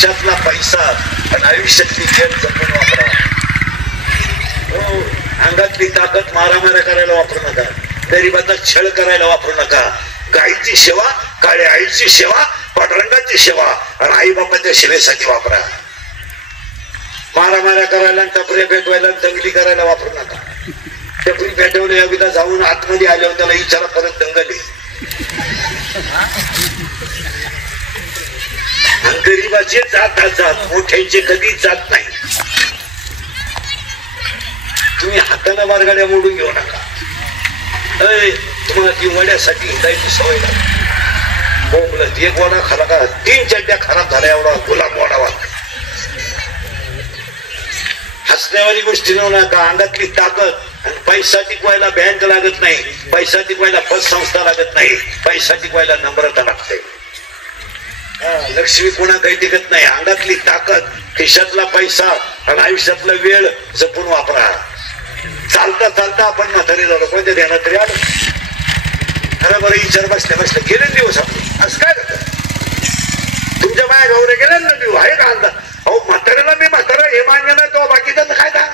खिशातला पैसा आणि आयुष्यातली वेळ जपून वापरा. अंगातली ताकद मारामाऱ्या करायला वापरू नका. गरिबाचा छळ करायला वापरू नका. गाईची सेवा, काळ्या आईची सेवा, पांडुरंगाची सेवा आणि आई बापाच्या सेवेसाठी वापरा. मारामाऱ्या करायला, टपऱ्या पेटवायला, दंगली करायला वापरू नका. टपरी पेटवली एकदा जाऊन आतमध्ये आल्यावर त्याला विचारा परत दंगली. गरीबाचे जात मोठ्यांचे कधीच जात नाही. तुम्ही हाताने मारगाड्या मोडून घेऊ नका. तुम्हाला ती वड्यासाठी हिंडायची सवय लागली. बोंबलत एक वडा खाला का 3 चड्ड्या खराब झाल्या एवढा गुलाब वडा वाटला. हसण्यावाली गोष्टी नव्ह नका. अंगातली ताकद आणि पैसा टिकवायला बँक लागत नाही, पैसा टिकवायला पतसंस्था लागत नाही, पैसा टिकवायला नम्रता लागते. लक्ष्मी कोणा काही टिकत नाही. अंगातली ताकद, खिशातला पैसा आणि आयुष्यातला वेळ जपून वापरा. चालता चालता आपण म्हातारे झालो, कोणत्या ध्यानात तरी आलं. खरं बरं विचार बसल्या बसल्या गेले दिवस आपले. असं काय करत तुमच्या माया गौरे गेल्या ना देऊ आहे का अंदाज? अहो म्हाताऱ्याला मी म्हातारा हे मान्य नाही तो बाकीचा काय का?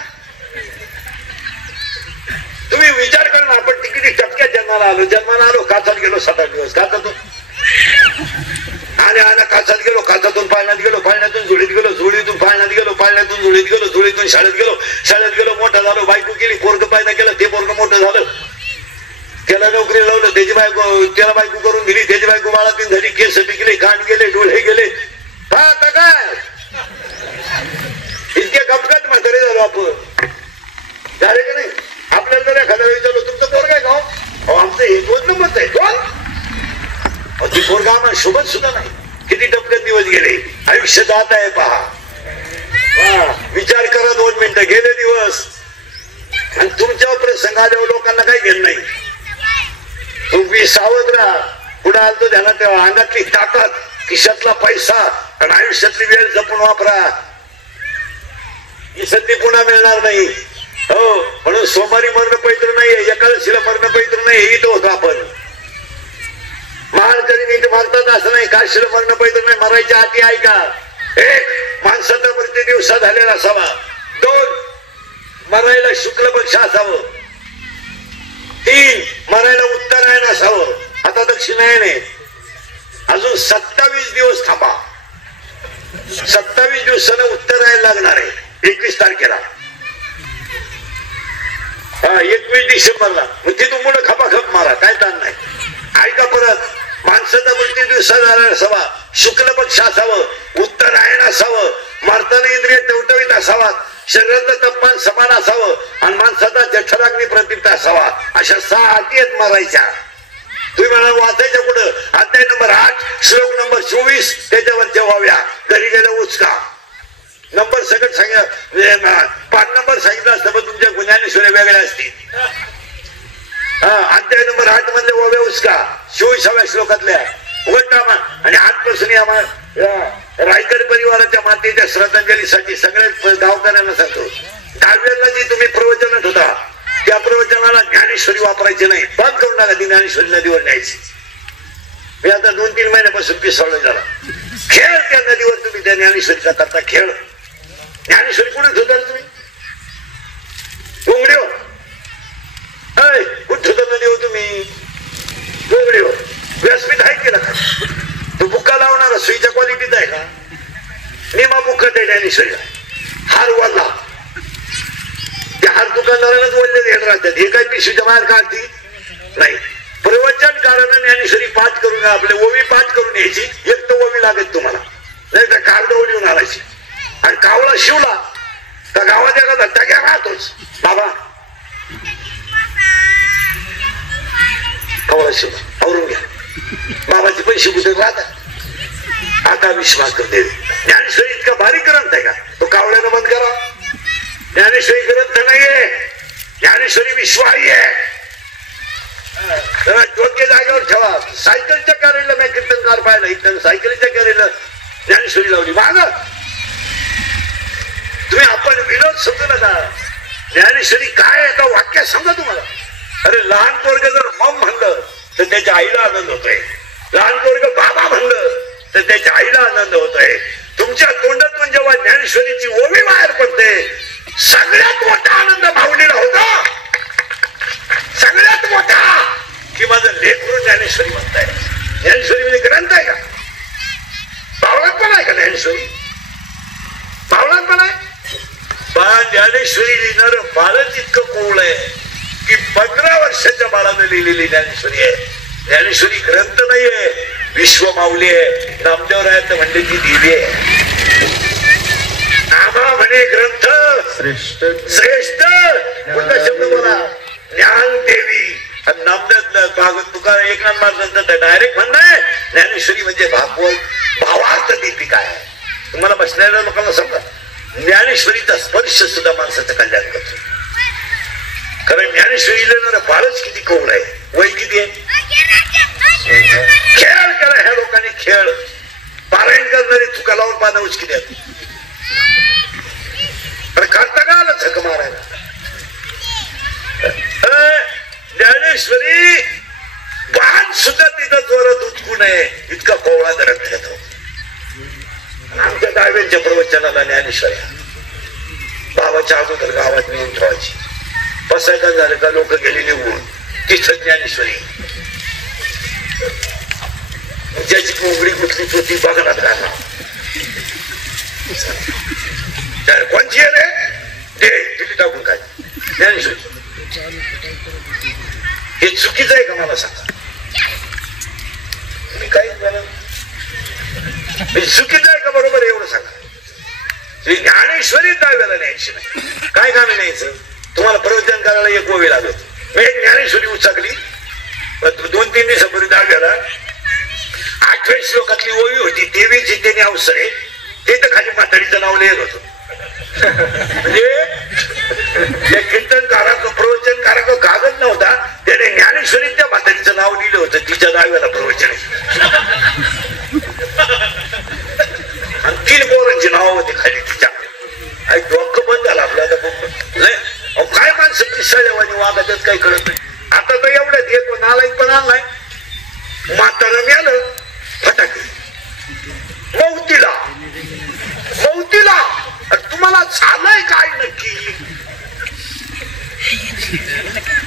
तुम्ही विचार करा ना, आपण किती टक्क्यात जन्माला आलो काचात गेलो 7-8 दिवस काचातून आणि आला काचात गेलो, काचातून पाळण्यात गेलो, पाळण्यातून झोळीत गेलो, झोळीतून पाळण्यात गेलो, पाळण्यातून झोळीत गेलो, झोळीतून शाळेत गेलो, मोठा झालो, बायको केली, पोरग पायदा केलं, ते पोरग मोठं झालं, त्याला नोकरी लावलं, त्याची बायको त्याला बायको करून दिली, त्याची बायको बाळातीन झाली, केस पिकले, कान गेले, डोळे गेले. आता काय इतके कपकत म्हातारे झालो आपण. झाले का नाही? आपल्याला जर एखाद्या वेळी झालो तुमचं पोरग आहे का? आमचं हे 2 नंबरच आहे. 2 ती पोरगा आम्हाला शोभत सुद्धा नाही. किती टपकत दिवस गेले. आयुष्य जात आहे पहा. विचार करा 2 मिनिटं. गेले दिवस आणि तुमच्यावर प्रसंग आल्यावर लोकांना काही घेणं नाही. तुम्ही सावध राहा. पुढे आलतो ध्यानात ठेवा. अंगातली ताकद, खिशातला पैसा आणि आयुष्यातली वेळ जपून वापरा. ही संधी पुन्हा मिळणार नाही. हो, म्हणून सोमवारी मरण पवित्र नाहीये, एकादशीला मरण पवित्र नाही. इथं होतो आपण. मारकरी नीट मारतात असं नाही. काशीला मरण पवित्र नाही. मरायच्या आधी ऐका. 1 माणसाचा मृत्यू दिवसा झालेला असावा. 2 मरायला शुक्ल पक्ष असावं. 3 मरायला उत्तरायण असावं. आता दक्षिणायन आहे. अजून 27 दिवस थांबा. 27 दिवसानं उत्तरायण लागणार आहे. 21 तारखेला 21 डिसेंबरला. मग तिथून पुढे खपाखप मारा, काय ताण नाही. ऐका परत. माणसाचा मृत्यू दिवसा झाला असावा. शुक्ल पक्ष असावं. उत्तरायण असावं. मारताना इंद्रिय टवटवीत असावा. शरीराचं तापमान समान असावं आणि माणसाचा जठराग्नी प्रदीप्त असावा. अशा 6 अटी आहेत मारायच्या. तुम्ही म्हणा वाचायच्या कुठं? अध्याय नंबर 8 श्लोक नंबर 24 त्याच्यावरच्या व्हाव्या. घरी गेलं उचका. नंबर सगळं सांगितलं, 5 नंबर सांगितलं असतं पण तुमच्या ज्ञानेश्वऱ्या वेगळ्या असतील. अध्याय नंबर 8 मधले ओव्या उचका 24व्या श्लोकातल्या उघडतामा. आणि आजपासून या रायगड परिवाराच्या मातेच्या श्रद्धांजलीसाठी सगळ्याच गावकऱ्यांना सांगतो, 10वीला जी तुम्ही प्रवचन होता त्या प्रवचनाला ज्ञानेश्वरी वापरायची नाही. बंद करू नका. ती ज्ञानेश्वरी नदीवर न्यायची. मी आता 2-3 महिन्यापासून पिसावलं झाला. खेळ त्या नदीवर तुम्ही त्या ज्ञानेश्वरीचा करता खेळ. ज्ञानेश्वरी कुठे धुता तुम्ही? डोंगरीवर. कुठे धुता नदीवर तुम्ही? डोंगरीवर. व्यासपीठ आहे की नका? तो बुक्का लावणारा सुईच्या क्वालिटीत आहे का? निमा बुक्का त्या ज्ञानेश्वरीला. हार वाला त्या हार दुकानदारालाच वल्ले घेऊन राहतात. हे काही पिशवीच्या बाहेर काढती नाही. प्रवचन कारण ज्ञानेश्वरी पाठ करून आपले ओवी पाठ करून यायची. एक तर ओवी लागत तुम्हाला, नाही तर कागदोड येऊन आणायची. आणि कावळा शिवला तर गावात एका धट्टा घ्या राहतोच. बाबा कावळा शिवला आवरून घ्या. बाबाचे पैसे कुठे राहतात. आता विश्वास करते. ज्ञानेश्वरी इतका भारी ग्रंथ आहे का? तो कावळ्यानं बंद करा. ज्ञानेश्वरी ग्रंथ नाहीये. ज्ञानेश्वरी विश्वाही आहे. योग्य जागेवर ठेवा. सायकलच्या कॅरेला मी कीर्तनकार पाहिला. इथं सायकलीच्या कॅरेला ज्ञानेश्वरी लावली. माग तुम्ही आपण विनोद समजू नका. ज्ञानेश्वरी काय आहे का वाक्य समजा तुम्हाला. अरे लहान पोरग जर मम म्हणलं तर त्याच्या आईला आनंद होतोय. लहान पोरग बाबा म्हणलं तर त्याच्या आईला आनंद होतोय. तुमच्या तोंडातून जेव्हा ज्ञानेश्वरीची ओवी बाहेर पडते, सगळ्यात मोठा आनंद माऊलीला होता. सगळ्यात मोठा की माझं लेकरू ज्ञानेश्वरी म्हणताय. ज्ञानेश्वरी म्हणजे ग्रंथ आहे का? बावळात पण आहे का ज्ञानेश्वरी? बावळात पण आहे. पण ज्ञानेश्वरी लिहिणार बालच इतकं कोवळ आहे की 15 वर्षाच्या बाळाने लिहिलेली ज्ञानेश्वरी आहे. ज्ञानेश्वरी ग्रंथ नाहीये, विश्व माऊली आहे. नामदेवरायांना म्हणले ती देवी आहे. आम्हा म्हणे ग्रंथ श्रेष्ठ श्रेष्ठ कोणता शब्द बोला? ज्ञान देवी. आणि नामदेव भागवत तुकाराम एकनाथ महाराजांचं डायरेक्ट म्हणणं आहे ज्ञानेश्वरी म्हणजे भागवत भावार्थ दीपिका आहे. तुम्हाला बसणाऱ्या लोकांना समजा, ज्ञानेश्वरीचा स्पर्श सुद्धा माणसाचं कल्याण करतो. कारण ज्ञानेश्वरी लिहिणारं बाळच किती कोवळ आहे, वय किती आहे. खेळ करा ह्या लोकांनी, खेळ. पारायण करणारे तुका लावून पानं उचकी द्या. करता का आलं झक मारायला? ज्ञानेश्वरी बाण सुद्धा तिथं जोरात उचकू नये इतका कोवळा ग्रंथ घेतो. आमच्या दहाव्यांच्या प्रवचनाला ज्ञानेश्वरी बाबाच्या अगोदर गावात नेऊन ठेवायची. बसायचं झालं का लोक गेले निघून, तिथं ज्ञानेश्वरी. ज्याची कोंबडी कुठलीच होती बघणार घालणार. कोणची आहे रे? दे दिली टाकून काय ज्ञानेश्वरी. हे चुकीचं आहे का मला सांगा? तुम्ही काही चुकीचं आहे का बरोबर आहे एवढं सांगा. ज्ञानेश्वरी दहाव्याला न्यायची नाही. काय कामे न्यायचं? तुम्हाला प्रवचन करायला एक ओवी लागत. मी एक ज्ञानेश्वरी उचकली 2-3 दिवसापूर्वी दहाव्याला. 8व्या श्लोकातली ओवी होती, देवीची त्याने अवसर आहे. ते तर खाली म्हातारीचं नाव लिहित होतं. म्हणजे त्या कीर्तनकाराचं प्रवचनकाराचं कागद नव्हता, त्याने ज्ञानेश्वरी त्या म्हातारीचं नाव लिहिलं होतं तिच्या दहाव्याला प्रवचन. आणि 3 पोरांची नाव होती खाली तिच्या. डोकं बंद झालं आपलं आता. काय माणसं पिसाळेवानी वागायचं काही कळत नाही. आता तर एवढ्यात येतो नालायक पण आणलाय. म्हातारं मिळालं फटाके मौतीला मौतीला. तुम्हाला झालंय काय नक्की?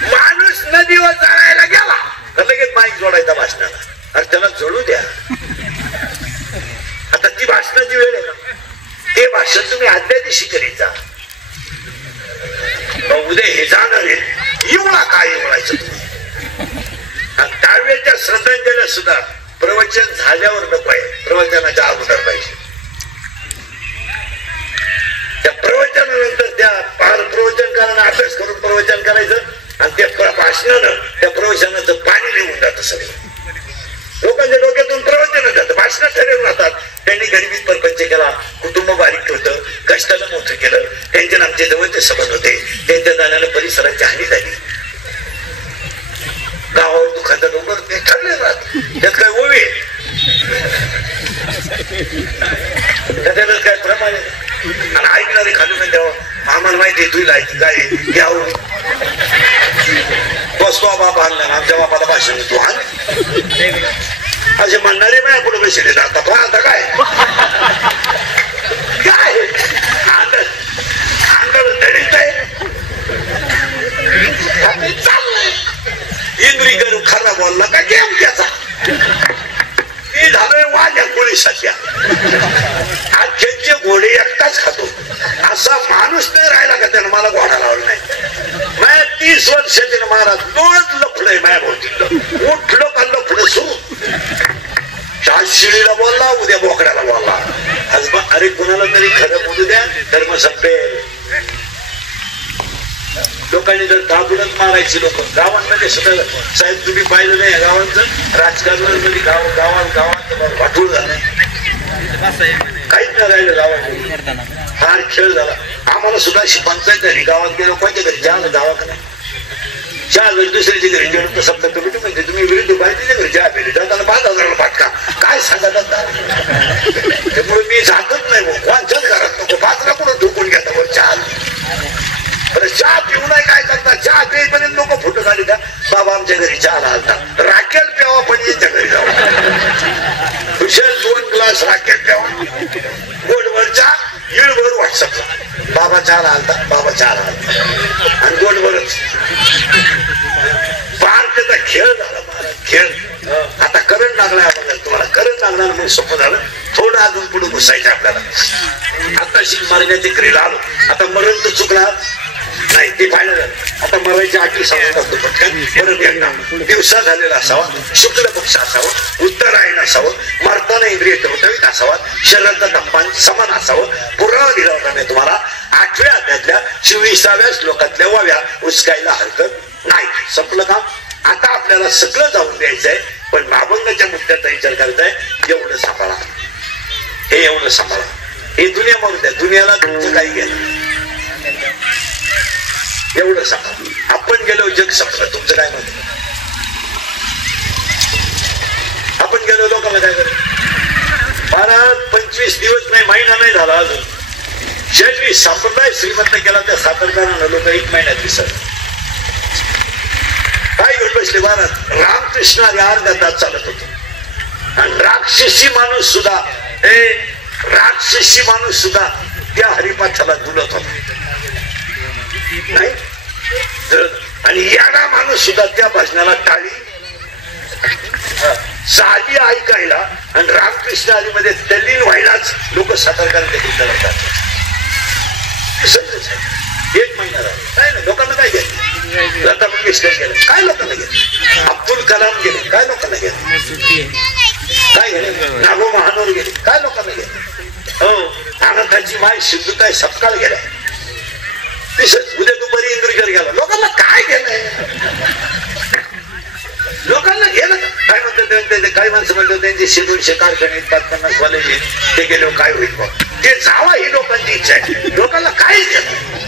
माणूस नदीवर जायला गेला तर लगेच माईक जोडायचा भाषणाला. अरे त्याला जोडू द्या. आता ती भाषणाची वेळ आहे का? ते भाषण तुम्ही आदल्या दिवशी करीत जा. उद्या हे जाणार आहे एवढा काय एवढायचं तुम्ही. आणि त्यावेळेच्या श्रद्धांजल्या सुद्धा प्रवचन झाल्यावर नको आहे, प्रवचनाच्या अगोदर पाहिजे. त्या प्रवचनानंतर त्या प्रवचनकारांना अभ्यास करून प्रवचन करायचं आणि त्या भाषणानं त्या प्रवचनाचं पाणी लिहून जातं सगळं. लोकांच्या डोक्यातून प्रवचन जातं, भाषण ठरवून राहतात. त्यांनी गरिबीत परपंच केला, कुटुंब बारीक होतं, कष्टानं मोठं केलं, त्यांच्या आमच्या जवळचे संबंध होते, त्यांच्या जाण्यानं परिसराची हानी झाली. गावावर दुखाचा डोंगर ते ठरले राहत. त्यात काय ओवे त्याच्यातच काय प्रमाण आहे. आणि ऐकणारे खाली नाही तेव्हा आम्हाला माहिती आहे तुला काय घ्यावं. बसतो बाबा आणला ना आमच्या बापाला भाषण तू आण असे म्हणणारे माझ्या पुढे बसले आता तो आता काय काय अंगाला तडीत आहे. चाललंय इंद्री करू खरा बोलला का गेम त्याचा. मी झालोय वाल्या गोळी सध्या. आजचे घोडे एकटाच खातो असा माणूस नाही राहिला का त्यानं मला घोडा लावला नाही. माझ्या 30 वर्षाचे महाराज डोळ्यात लफडय माझ्या भोवतीतलं. उठलं का लफडं सुरू. आज शिळीला बोलला उद्या बोकड्याला बोलला. आज अरे कुणाला तरी खरं बोलू द्या धर्म संपेल. लोकांनी जर दाबूनच मारायची लोक गावांमध्ये सुद्धा साहेब तुम्ही पाहिलं नाही गावांचं राजकारणामध्ये गावात वाटूळ झालं काहीच नाही राहिलं गावात. फार खेळ झाला. आम्हाला सुद्धा पंचायत झाली गावात गेलो कोणत्या घरी चहा गावाकडे चहा घरी दुसऱ्याच्या घरी गेलो तर समजा कमिटी म्हणजे तुम्ही विरुद्ध बाहेरच्या घरी चहा पिली जाताना 5,000 फाटका काय सांगा त्यामुळे मी जातच नाही कोणच्याच घरात नको 5 कुठं ढोकून घेता बरं चहा. चहा पिऊ नाही काय करता चहा पेपर्यंत लोक फोटो काढी द्या बाबा आमच्या घरी चहा राहतात राखेल प्यावा पण यांच्या घरी जाऊ. 2 ग्लास राखेल प्यावा बाबा चहाला आलता, बाबा चहाला आलता आणि गोड बरच फार त्याचा खेळ झाला महाराज, खेळ. आता करंट लागला बघा तुम्हाला, करंट लागणार म्हणून सोपं झालं. थोडं अजून पुढे घुसायचं आपल्याला. आता मारण्याची क्रीडा आलो. आता मरण तर चुकणार नाही, ते फायनल झालं. आता मरायची आठी सांगून टाकतो पटकन. परत एकदा दिवसा झालेला असावा, शुक्ल पक्ष असावं, उत्तरायण असावं, मरताना इंद्रिय टवटवीत असावा, शरीराचा तापमान समान असावं. पुरावा दिला होता मी तुम्हाला 8व्या अध्यायातल्या 24व्या श्लोकातल्या वाव्या उचकायला हरकत नाही. संपलं काम. आता आपल्याला सगळं जाऊन द्यायचंय, पण महाभंगाच्या मुद्द्याचा विचार करायचाय. एवढं सांभाळा, हे एवढं सांभाळा. हे दुनिया मारून द्या, दुनियाला तुमचं काही घ्यायचं एवढं सांगा. आपण गेलो जग संपलं. तुमचं काय म्हणत? आपण गेलो लोकांना काय करेल? महाराज 25 दिवस नाही, महिना नाही झाला अजून. शेतरी संप्रदाय श्रीमंत केला त्या साखरकारांना लोक 1 महिन्यात दिसत. काय घेऊन बसले महाराज? रामकृष्ण अर्ध्यात चालत होतो आणि राक्षसी माणूस सुद्धा त्या हरिपाठाला दुलत होता नाही. आणि याडा माणूस सुद्धा त्या भजनाला टाळी साधी ऐकायला आणि रामकृष्ण आली मध्ये तल्लीन व्हायलाच लोक सातारकरांच्या चिंता करतात. 1 महिना झाला. काय ना लोकांना काय घेतलं? लता मंगेशकर गेले, काय लोकांना घेतलं? अब्दुल कलाम गेले, काय लोकांना घेतलं? काय गेले? नागो महानोर गेले, काय लोकांना घेतलं? हो, अनाथाची माय सिंधुताई सपकाळ गेल्या. उद्या दुपारी इंद्रकर गेला. लोकांना काय घेणं? लोकांना घेणं काय म्हणतात? काही माणसं म्हणतात त्यांचे 100-200 कारखाने 50 कॉलेज ते गेलो काय होईल बघ, ते जावा ही लोकांची इच्छा आहे. लोकांना काय घेणं?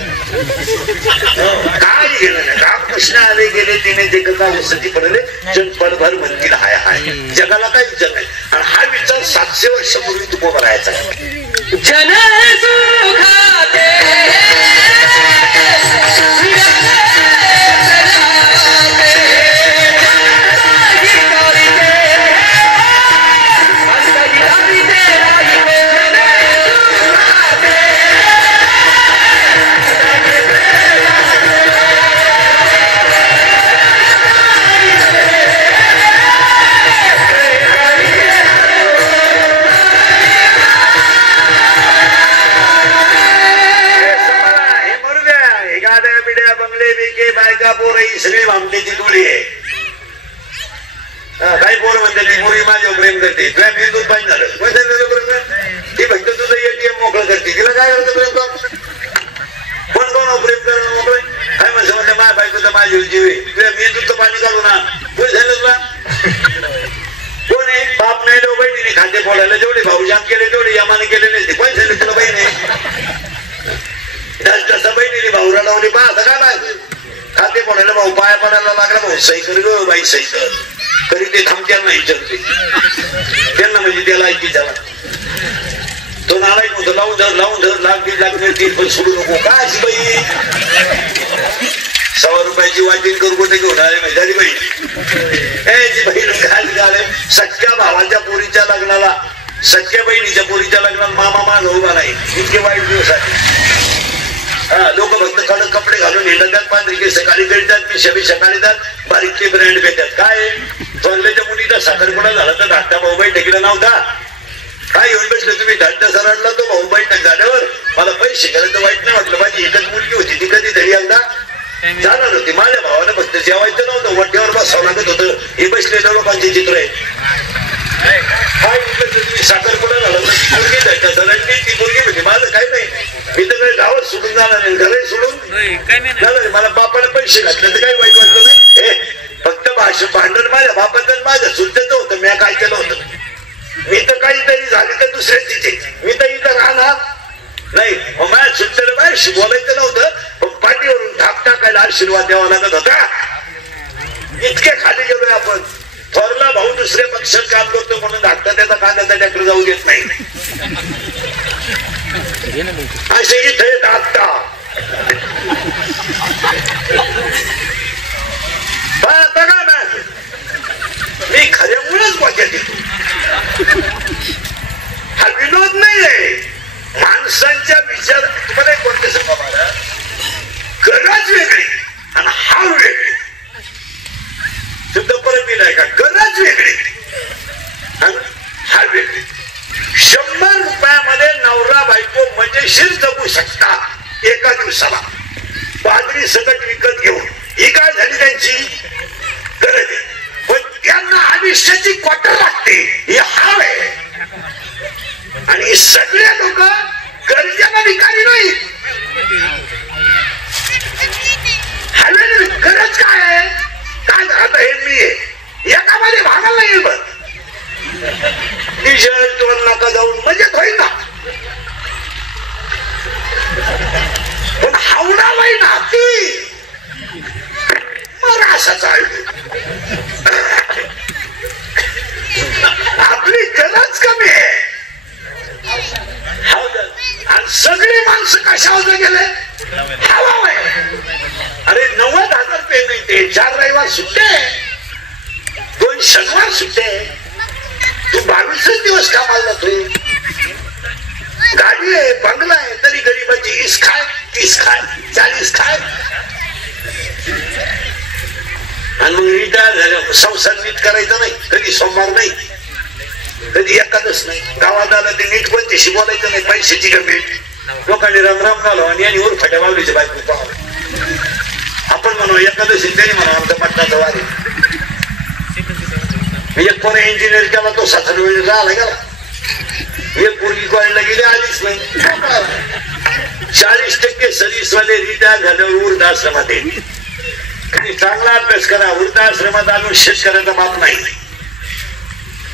काय घेणं नाही. रामकृष्ण आले गेले, तिने जे सती पडले जन पलभर म्हणतील हाय हाय. जगाला काय विचार नाही. आणि हा विचार 700 वर्षापूर्वी तू उभा राहायचा. जन सुखाते सगळी भामटेची टोळी आहे. काही पोर म्हणते ती पोरी माझ्यावर प्रेम करते, तुझ्या मेंदूत पाहिजे झालं ती फक्त तुझं ATM मोकळं करते. तिला काय करतं प्रेम करून? कोण प्रेम करणं मोकळं? काय म्हणतं म्हणते माझ्या बायकोचा माझ्या जीव आहे, तुझ्या मेंदूत पाणी काढू ना. कोण झालं तुला? कोण आहे? बाप नाही लो बहिणीने खाते फोडायला जेवढे भाऊजाम केले तेवढे यमाने केले नाही. कोण झाले तुला बहिणी? जसं बहिणीने भाऊरा लावली पहा आता काय पाहिजे खाते फोडायला भाऊ पाया पडायला लागला. भाऊ सही कर ग बाई, सही कर. तरी ते थांबत्याला नाही चलते त्यांना, म्हणजे त्याला ऐकी झाला तो नालायक होतो. लावून धर लाख 1.5 लाख मिळतील पण सोडू नको. काय बाई 100 रुपयाची वाटीन करू कुठे घेऊन आले माझी बहीण गाले. सख्या भावाच्या पोरीच्या लग्नाला, सख्या बहिणीच्या पोरीच्या लग्नाला मामा माझा उभा नाही. इतके वाईट दिवस आहे. लोक फक्त कडक कपडे घालून हिंडतात, पांढरी सकाळी भेटतात, पिशवी सकाळी जात, बारीकचे ब्रँड भेटतात. काय थोरल्याच्या मुलीचा साखरपुडा झाला तर धाकटा भाऊ बैठकीला नव्हता. काय येऊन बसले तुम्ही? धाकटा सराडला तो भाऊ बैठक झाल्यावर मला पैसे घ्यायला तर वाईट नाही वाटलं. माझी एकच मुलगी होती, ती कधीतरी एकदा जाणार होती. माझ्या भावाला फक्त जेवायचं नव्हतं, वड्यावर बसावं लागत होतं. हे बसलेल्या लोकांचे चित्र आहे. काय तुम्ही साखरपुडा झाला मुलगी धाकटा सरांनी, ती मुलगी होती. माझं काय नाही, मी तर काही गावात सोडून जाणार नाही, घरही सोडून झालं. मला बापाला पैसे घातले तर काही वाईट वाटलं नाही. फक्त भांडण माझ्या बापाचं माझ्या सुद्धाच होतं. मी काय केलं होतं? मी तर काहीतरी झाली तर दुसऱ्याची, मी तर इथं राहणार नाही. मग माझ्या सुद्धाला बाहेर बोलायचं नव्हतं, पण पाठीवरून थाप टाकायला आशीर्वाद द्यावा लागत होता. इतके खाली गेलोय आपण. थोरला भाऊ दुसऱ्या पक्षात काम करतो म्हणून धाकटा त्याचा कांद्याचा ट्रॅक्टर जाऊ देत नाही. असे इथे धाकटा बघा ना, मी खऱ्यामुळेच वाक्यात येतो. हा विनोद नाहीये. माणसांच्या विचार तुम्हाला एक गोष्ट सांगा. वेगळा आहे का? गरज वेगळी, हा वेगळी. 100 रुपयामध्ये नवरा बायको मजेशीर जगू शकतात एका दिवसाला, बाजरी सकट विकत घेऊन. ही काय झाली त्यांची गरज आहे. पण त्यांना आयुष्याची क्वार्टर लागते, ही हाव आहे. आणि सगळे लोक गरजेला विकारी नाही. हवे गरज काय आहे? काय आता हे मी आहे एकामध्ये भागायला नाही बघ. टी-शर्ट 2 लाख जाऊन मजेत होईल ना, पण हावडा नाही ना ती मग असाच आहे. आपली गरज कमी आहे. आणि सगळी माणसं कशावर गेले? हवा आहे. अरे 90,000 पेमेंट आहे, 4 रविवार सुट्टे, 2 शनिवार सुट्टे, तू 22 दिवस कामाला जातोय. गाडी आहे, बंगला आहे, तरी गरीबाची 20 खाय, 30 खाय, 40 खाय. आणि मग रिटायर झालं संसार नीट करायचा नाही. कधी सोमवार नाही, कधी एखादच नाही. गावात आलं ते नीट कोणतीशी बोलायचं नाही. पैशाची कमी, लोकांनी रामराम घालो आणि यांनी वर फाट्या मावलीच्या बायको पाहावं. आपण म्हणू एखादशी, त्यांनी म्हणा आमचा मटणाचा वारी. एक कोणी इंजिनियर केला तो 7 वेळ राहिला गेला. एक पोरगी कॉलेजला गेली आलीच नाही. 40% सर्व्हिसवाले रिटायर झाल्यावर वृद्धाश्रमात येते. तुम्ही चांगला अभ्यास करा. वृद्धाश्रमात आणून शेतकऱ्याचा बाप नाही.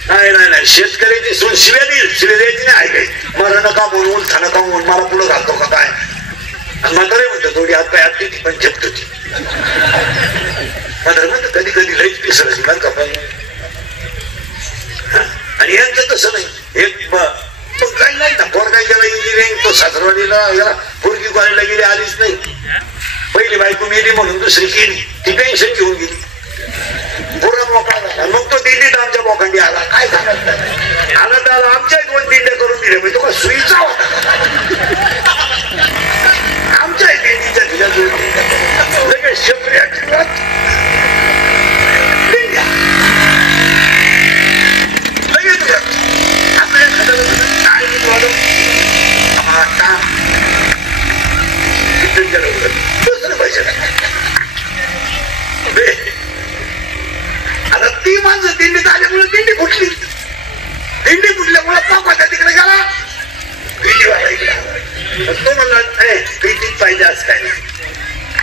नाही नाही नाही, शेतकऱ्याची सून शिव्या देईल. शिव्या द्यायची नाही. आहे काही मला नका म्हणून उलथा नका म्हणून मला पुढं घालतो का काय? आणि म्हातारे म्हणतो थोडी हात पाय हात ती पण झेपत होती. म्हातारे म्हणतो कधी कधी लईच पिसरायची बरं का पण. आणि यांचं तसं नाही. एक काही नाही ना, पोरगा गेला इंजिनिअरिंग, तो सासरवाडीला गेला, पोरगी कॉलेजला गेली आलीच नाही. पहिली बायको मेली म्हणून दुसरी केली, ती पेन्शन घेऊन गेली. पुरा मोकळा झाला. मग तो दिल्लीत आमच्या बोखंडी आला. काय सांगत आला तर आला, आमच्या 2 दिंड्या करून दिल्या. म्हणजे तो सुईचा होता. आमच्या दिंडीच्या दिल्या 2 दिंड्या लगेच शेपऱ्या लगेच आपल्या दुसरं पैसे. आता ती माणसं दिंडीत आल्यामुळे दिंडी फुटली. दिंडी फुटल्यामुळे पापाच्या तिकडे गेला. दिंडीवाला इकडे तो म्हणला पेटीत पाहिजे असं काय नाही,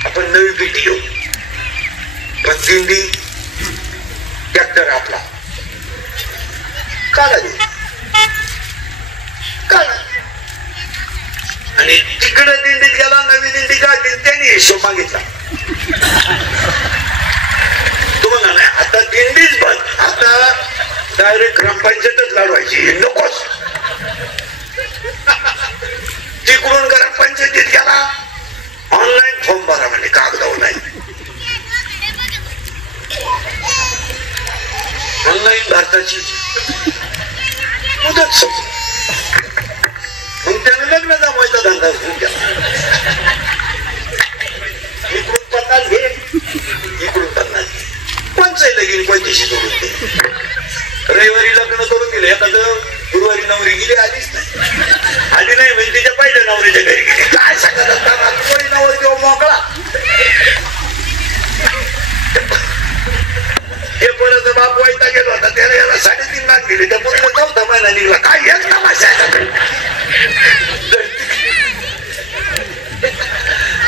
आपण नवी पेटी घेऊ. पण दिंडी ट्रॅक्टर आपला काला देऊ काला. आणि तिकडे दिंडीत गेला, नवी दिंडी काढली, त्यांनी हिशोब मागितला. तुम्हाला नाही आता दिंडीच बंद, आता डायरेक्ट ग्रामपंचायतच लढवायची. नकोच. तिकडून ग्रामपंचायतीत गेला, ऑनलाईन फॉर्म भरा म्हणजे कागदावर नाही. ऑनलाईन भारताची मुदत समजून मग त्याने लग्न जमवायचा धंदा सुरू केला. इकडून 50 घे, इकडून 50 घे, कोणचंही लगीन कोणत्याशी जोडून दे. रविवारी लग्न करून दिलं, एखादं गुरुवारी नवरी गेली आलीच नाही. आधी नाही म्हणजे तिच्या पहिल्या नवरीच्या घरी गेली. काय सांगत असताना गुरुवारी नवरी देऊ मोकळा. हे पोराचा बाप वाईटा गेला होता, त्याने याला 3.5 लाख दिले. त्या पोरीला 4था महिना निघला. काय एक तमाशा आहे.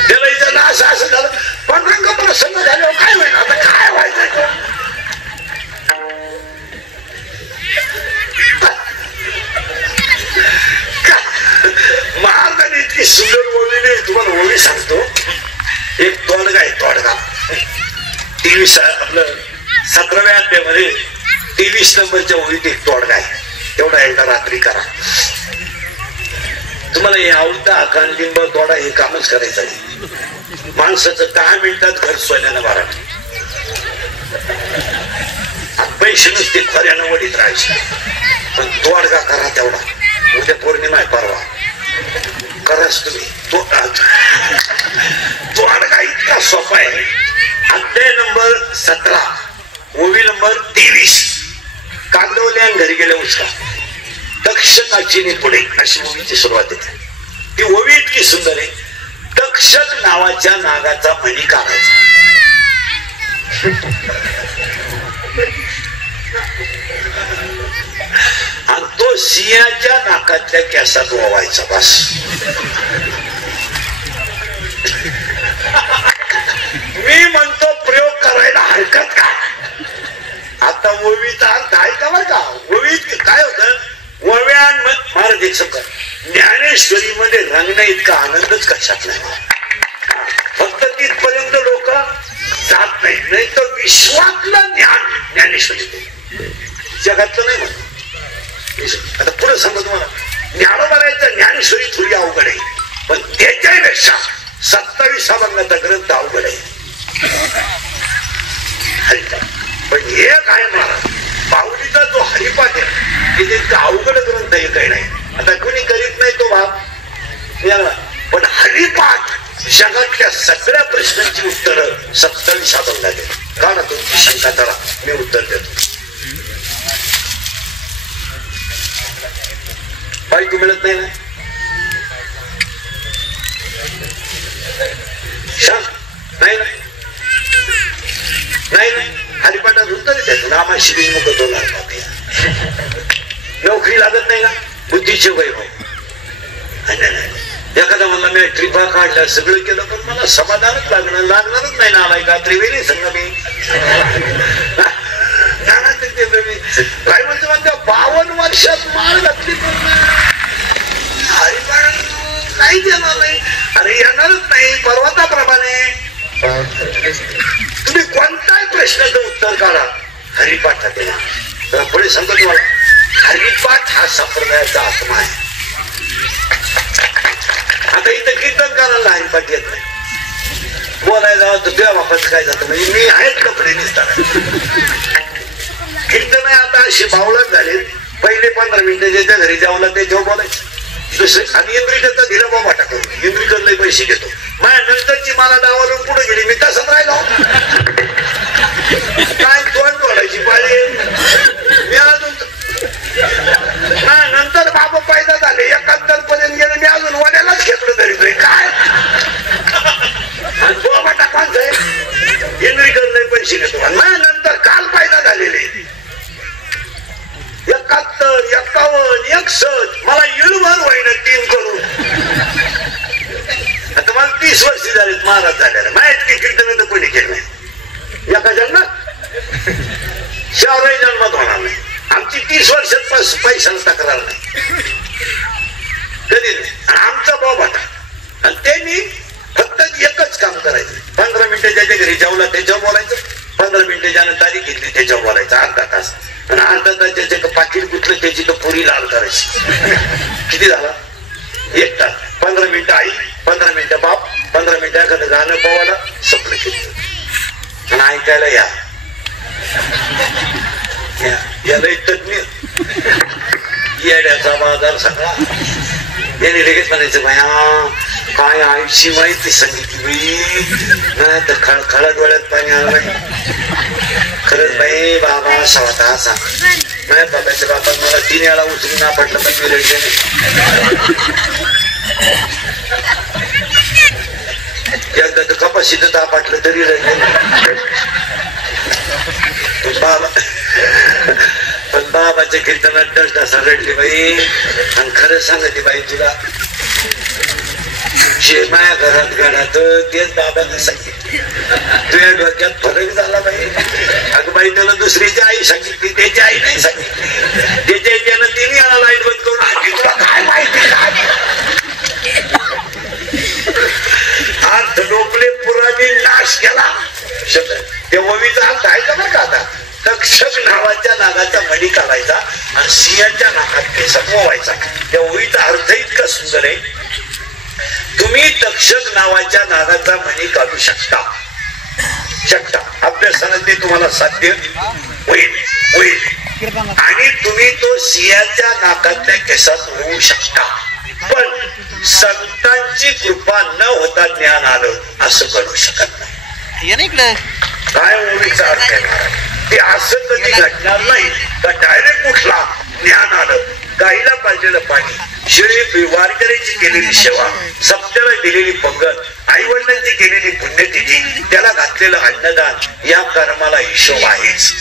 त्याला इथं असं झालं. पण रंग प्रसन्न झाल्यावर काय होईल आता? काय व्हायचं? महाराजांनी इतकी सुंदर ओळी नाही. तुम्हाला ओळी सांगतो. एक तोडगा आहे, तोडगा 23 आपलं 17व्या अध्यायामध्ये 23 नंबरच्या ओळीत एक तोडगा आहे. तेवढा एकदा रात्री करा. तुम्हाला हे आवडतं आकान लिंब तोडा हे कामच करायचं आहे. माणसाचं 10 मिनिटात घर सोन्यानं भरायचं. पैसे नुसते खऱ्यानं वडीत राहायचे. पण तोडगा करा तेवढा. उद्या पौर्णिमा आहे, परवा कराच तुम्ही. तोडगा इतका सोपा आहे. अध्याय नंबर 17 ओवी नंबर नंबर 23. कागदवल्या घरी गेले उचका. तक्षकाची पुढे अशी ओवीची सुरुवात आहे. ती ओवी इतकी सुंदर आहे. तक्षक नावाच्या नागाचा मणी काढायचा आणि तो सिंहाच्या नाकातल्या केसात ओवायचा. बस. मी म्हणतो प्रयोग करायला हरकत काय. आता ओवीचा अर्थ आहे का बरं का. ओवीत काय होतं. ओव्यान महाराज एक समजा ज्ञानेश्वरी मध्ये रंगण्या इतका आनंदच कशात नाही. फक्त तिथपर्यंत लोक जात नाही तर विश्वातलं ज्ञान ज्ञानेश्वरी जगातलं नाही म्हणत. आता पुढे सांगतो तुम्हाला. ज्ञानोबरायचं ज्ञानेश्वरी थोडी अवघड आहे पण त्याच्यापेक्षा 27 अभंगाचा ग्रंथ अवघड आहे. पण हे काय महाराज बाहुलीचा जो हरिपाठ आहे ते अवघड ग्रंथ हे काही नाही. आता कोणी करीत नाही तो भाग. पण हरिपाठ जगातल्या सगळ्या प्रश्नांची उत्तर 27 अभंगात आहेत. का ना तुमची शंका करा मी उत्तर देतो. बायको मिळत नाही ना. नाही नाही हरिपाठात उत्तर द्यायचं. रामाशी बिनमुख होणार. नोकरी लागत नाही ना. बुद्धीचे वैभव. एखादा मला मी ट्रिपा काढल्या सगळं केलं पण मला समाधानच लागणारच नाही ना. आलाय का त्रिवेणी संघ मी काय म्हणतो म्हणते 52 वर्षात माळ घातली पण हरिपाठ नाही देणार नाही. अरे येणारच नाही पर्वताप्रमाणे. तुम्ही कोणताही प्रश्नाचं उत्तर काढा हरिपाठात येणार. पुढे सांगतो तुम्हाला हरिपाठ हा संप्रदायाचा आत्मा आहे. आता इथं कीर्तन करायला हरिपाठ येत नाही. बोलायला जावं तर तुझ्या बापाचं काय जातं म्हणजे मी आहेत कपडे निसतात. कीर्तन आता अशी बावळत झाले. पहिले 15 मिनिटं ज्याच्या घरी जाऊला ते जेव्हा बोलायचं दुसरे. आणि इंद्रिकरचा दिला बाबा टाकून इंद्रिकरला पैसे घेतो. माझ्या नंतरची मला डावावरून पुढे गेली मी तसंच राहिलो. काय तोंड बोलायची पाहिजे मी अजून नंतर बाबा पैदा झाले 71 पर्यंत गेले मी अजून वड्यालाच घेतलं तरी काय बाबा टाकायचं आहे. इंद्रिकरला पैसे घेतो आणि माझ्या नंतर काल पैदा झालेले 71, 51, 61 मला येळभर होईना 3 करून. आता मला 30 वर्ष झालेत महाराज झालेला. माहिती कीर्तन तर कोणी केलं नाही. एका जन्मात 4 जन्मात होणार नाही. आमची 30 वर्षात पैशाला तक्रार नाही कधी नाही. आमचा भाव होता आणि त्यांनी फक्त एकच काम करायचं. 15 मिनिटं ज्याच्या घरी जेवला त्याच्यावर बोलायचं. 15 मिनिटं ज्यानं तारीख घेतली त्याच्यावर बोलायचं. अर्धा तास. आणि अर्धा तास ज्याच्या पाकिट गुतलं त्याची तर पुरी लाल करायची. किती झाला 1 तास. 15 मिनिटं आई 15 मिनिटं बाप 15 मिनिटं एखादं गाणं पवायला सपलं कीर्तन. आणि ऐकायला याला तज्ञ येड्याचा बाजार सगळा. याने लगेच म्हणायचं भया काय आईची माहिती सांगितली बाई नाही तर खळखळा डोळ्यात पाणी आलं बाई. खरंच बाई बाबा स्वतः सांग नाही बाबाच्या बाबा मला 3 वेळा उचलून आपटलं पण मी रडले नाही. एकदा तर कपाशीतच आपटलं तरी रडले बाबा. पण बाबाच्या कीर्तनात डस्ट असा रडली बाई. आणि खरं सांगते बाई तुला जे माया घरात घरात तेच बाबाने सांगितलं. तुझ्या डोक्यात फरक झाला बाई. अगं बाई त्याला दुसरीची आई सांगितली त्याची आई नाही सांगितली. त्याच्या त्यानं 3 वेळा लाईट बंद करून आधी तुला काय माहिती अर्थ डोकले पुराने नाश केला. त्या ओवीचा अर्थ आहे का बरं का. आता तक्षक नावाच्या नागाचा मणी काढायचा आणि सिंहाच्या नाकात केस मोवायचा. त्या ओवीचा अर्थ इतका सुंदर आहे. तुम्ही तक्षक नावाच्या नागाचा मणी काढू शकता. अभ्यासानं ते तुम्हाला साध्य होईल. आणि तुम्ही तो सिंहाच्या नाकातल्या केसात होऊ शकता. पण संतांची कृपा न होता ज्ञान आलं असं करू शकत नाही. काय ओवीचा अर्थ आहे महाराज. ते असं कधी घडणार नाही का डायरेक्ट उठला ज्ञान आलं. गाईला पाजलेलं पाणी, शिळी वारकऱ्याची केलेली सेवा, सप्त्याला दिलेली पंगत, आई वडिलांची केलेली पुण्यतिथी, त्याला घातलेलं अन्नदान, या कर्माला हिशोब आहेच.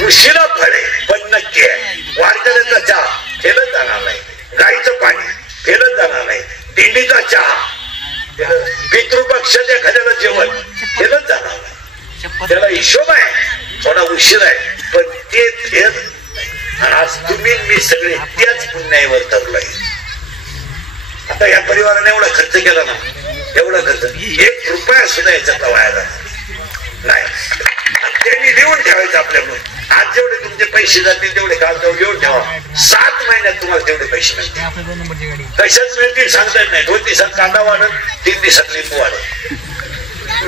ऋषीला फळे पण नक्की आहे. वारकऱ्याचा चहा केलं जाणार नाही, गाईचं पाणी केलं जाणार नाही, दिंडीचा चहा, पितृपक्षात एखाद्याला जेवण केलं जाणार नाही. त्याला हिशोब आहे, थोडा उशीर आहे, पण ते आज तुम्ही मी सगळे त्याच पुण्यावर ठरलोय. आता या परिवाराने एवढा खर्च केला ना, एवढा खर्च 1 रुपया सुद्धा याच्यातला वाया जाणार नाही. त्यांनी लिहून ठेवायचं आपल्याकडून. आज जेवढे तुमचे पैसे जातील तेवढे कागदावर लिहून ठेवा. 7 महिन्यात तुम्हाला तेवढे पैसे मिळतील. कशाच मिळतील सांगता येत नाही. 2 दिवसात कांदा वाढत, 3 दिवसात लिंबू वाढत.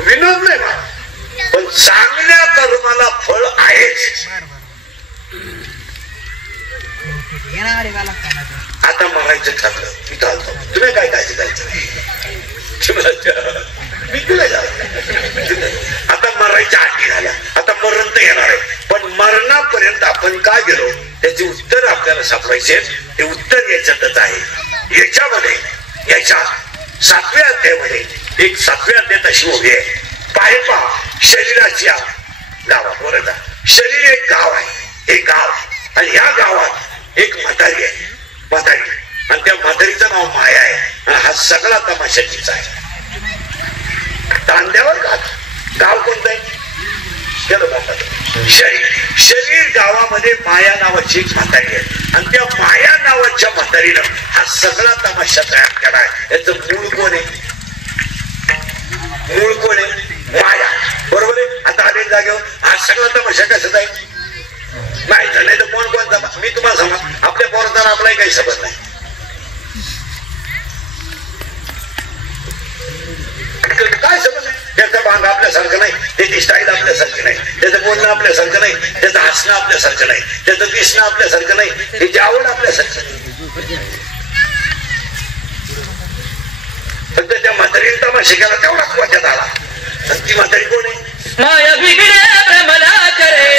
विनोद नाही ना, पण चांगल्या कर्माला फळ आहेच. आता मरायचं ठरलं मी चालतो, तुम्ही काय काळजी करायचं मी तुला आता मरायच्या आठी झाल्या. आता मरण तर येणार आहे, पण मरणापर्यंत आपण काय गेलो त्याचे उत्तर आपल्याला सापडायचे. ते उत्तर याच्यातच आहे. याच्यामध्ये याच्या 7व्या अध्यायामध्ये एक 7व्या अध्यायात अशी उभी आहे. पाय पहा शरीराची गावावर शरीर एक गाव आहे, एक गाव, आणि या गावात एक म्हातारी आहे, म्हातारी, आणि त्या म्हातारीचं नाव माया आहे. आणि हा सगळा तमाशा तिचा आहे. तांड्यावर गाव कोणतं आहे त्याला म्हणतात शरीर. शरीर गावामध्ये माया नावाची एक म्हातारी आहे, आणि त्या माया नावाच्या म्हातारीनं हा सगळा तमाशा तयार केला आहे. याचं मूळ कोण आहे? मूळ कोण आहे? माया, बरोबर आहे. आता आले जागेवर हा सगळा तमाशा कशाचा आहे माहित नाही तर कोण कोणता. मी तुम्हाला सांगा, आपल्या पोराचा आपलाही काही सबंध नाही. काय समज नाही. त्याचा भांग आपल्यासारखं नाही, त्याची स्टाईल आपल्यासारखी नाही, त्याचं बोलणं आपल्यासारखं नाही, त्याचं हसणं आपल्यासारखं नाही, त्याचं दिसणं आपल्यासारखं नाही, त्याची आवड आपल्यासारखं नाही. फक्त त्या म्हातारीला तमाशा केला तेवढाच वाटत आला. ती म्हातारी कोण आहे? माया बिगडे मला करे